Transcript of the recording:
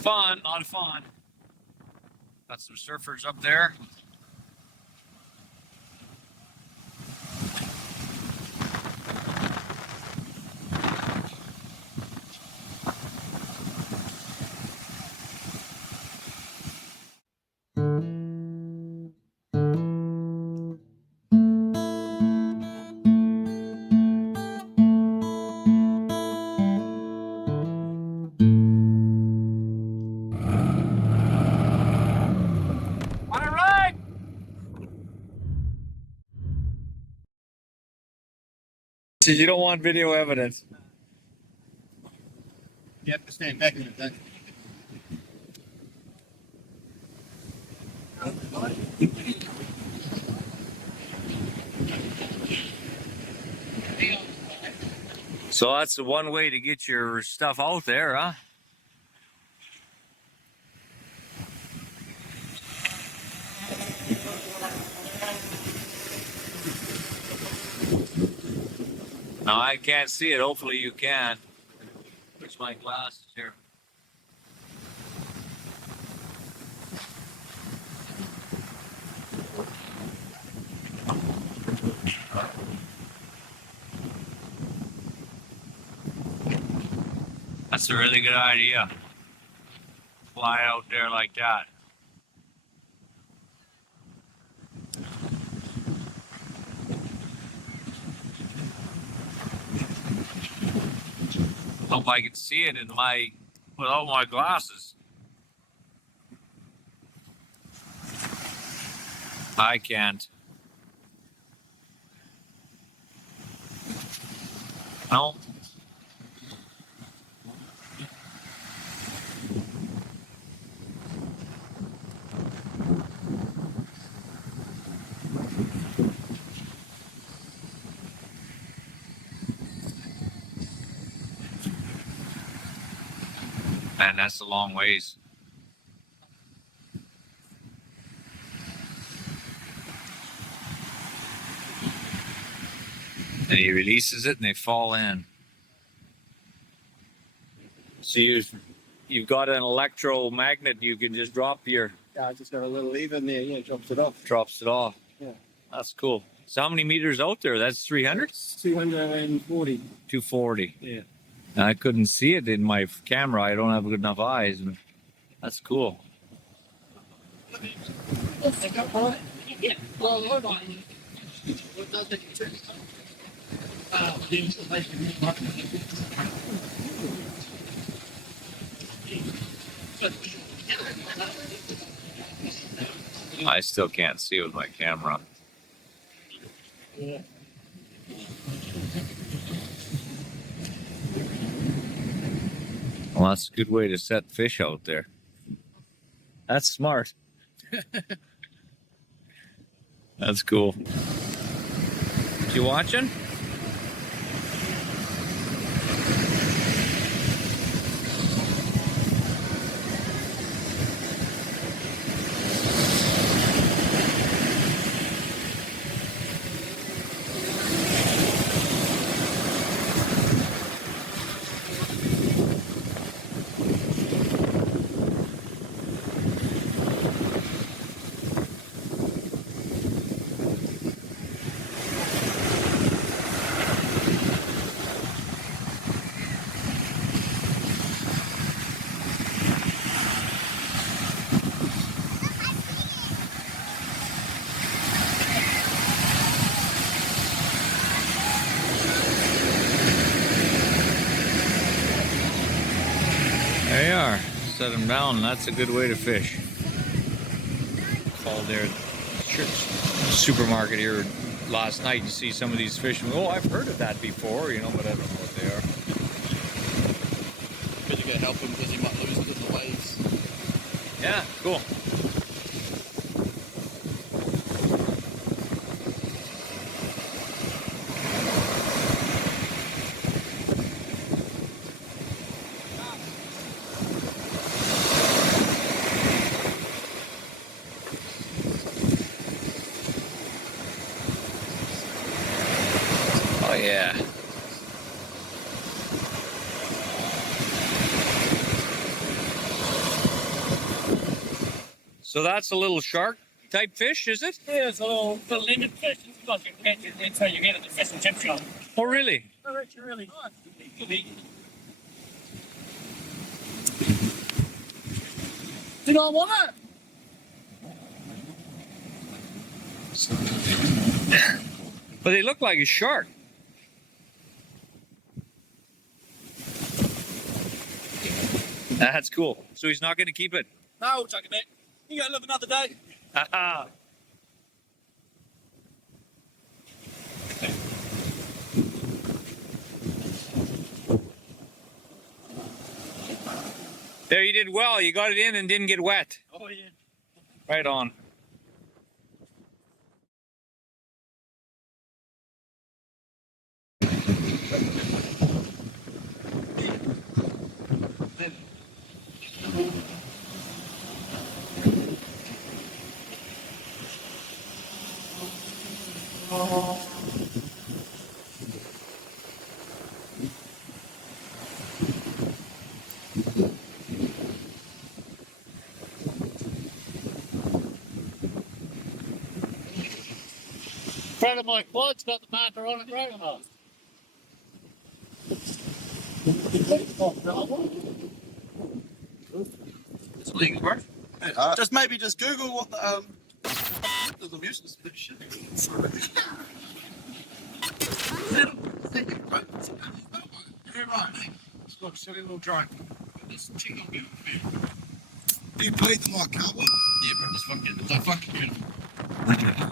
fun, a lot of fun. Got some surfers up there. You don't want video evidence. You have to stand back in it. So that's the one way to get your stuff out there, huh? No, I can't see it. Hopefully you can. Where's my glasses here? That's a really good idea. Fly out there like that. Hope I can see it without my glasses. I can't. No. Man, that's a long ways. And he releases it and they fall in. So you've got an electromagnet, you can just drop your... Yeah, I just got a little lever in there. Yeah, it drops it off. Drops it off. Yeah. That's cool. So how many meters out there? That's 300? It's 240. 240. Yeah. I couldn't see it in my camera. I don't have good enough eyes. But that's cool. I still can't see with my camera. Yeah. Well, that's a good way to set fish out there. That's smart. That's cool. You watching? There you are. Set them down. That's a good way to fish. Called there supermarket here last night. You see some of these fish. Oh, I've heard of that before, you know, but I don't know what they are. But you gotta help him because he might lose it in the waves. Yeah, cool. Oh yeah. So that's a little shark type fish, is it? Yeah, it's a little limit fish. It's like you catch it, it's how you get it at the fish and chip shop. Oh, really? Oh, it's really nice. Good eating. Do you not want it? But they look like a shark. That's cool. So he's not going to keep it. No, chuck it back. You gotta live another day. Haha. There, you did well. You got it in and didn't get wet. Oh, yeah. Right on. Friend of my quad's got the marker on it right or not? It's illegal, bro. Just maybe just Google what the there's a useless shit. You're right, mate. It's got a silly little drone. This chicken will be Do you play them like cowboy? Yeah, bro, it's fucking beautiful.